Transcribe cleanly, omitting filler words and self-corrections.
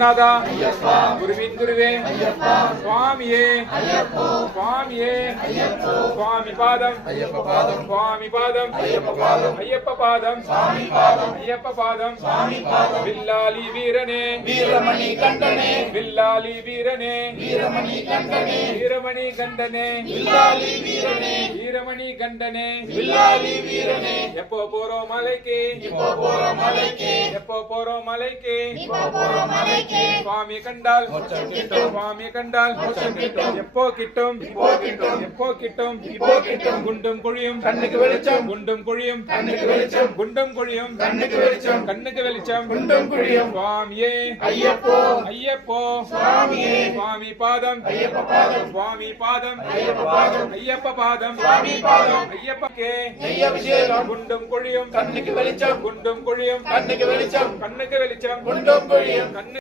குருநாதா குருவின் குருவே சுவாமியே சுவாமியே சுவாமி பாதம் சுவாமி பாதம் ஐயப்ப பாதம் ஐயப்ப பாதம் வில்லாலி வீரனே வீரமணி கண்டனே வில்லாலி வீரனே வீரமணி கண்டனே வீரமணி கண்டனே வில்லாலி வீரனே வீரமணி கண்டனே வில்லாலி வீரனே எப்போ போறோம் மலைக்கு இப்போ போறோம் மலைக்கு எப்போ போறோம் மலைக்கு இப்போ போறோம் மலைக்கு சுவாமி கண்டால் மோட்சம் கிட்டும் சுவாமி கண்டால் மோட்சம் கிட்டும் எப்போ கிட்டும் இப்போ கிட்டும் எப்போ கிட்டும் இப்போ கிட்டும் குண்டும் குழியும் கண்ணுக்கு வெளிச்சம் குண்டும் குழியும் கண்ணுக்கு வெளிச்சம் குண்டும் குழியும் கண்ணுக்கு வெளிச்சம் கண்ணுக்கு வெளிச்சம் குண்டும் குழியும் சுவாமியே ஐயப்போ ஐயப்போ சுவாமியே சுவாமி பாதம் ஐயப்ப பாதம் சுவாமி பாதம் ஐயப்ப பாதம் ஐயப்ப பாதம் சுவாமி பாதம் ஐயப்பக்கே நெய் அபிஷேகம் குண்டும் குழியும் கண்ணுக்கு வெளிச்சம் குண்டும் குழியும் கண்ணுக்கு வெளிச்சம் கண்ணுக்கு வெளிச்சம் குண்டும் குழியும் கண்ணு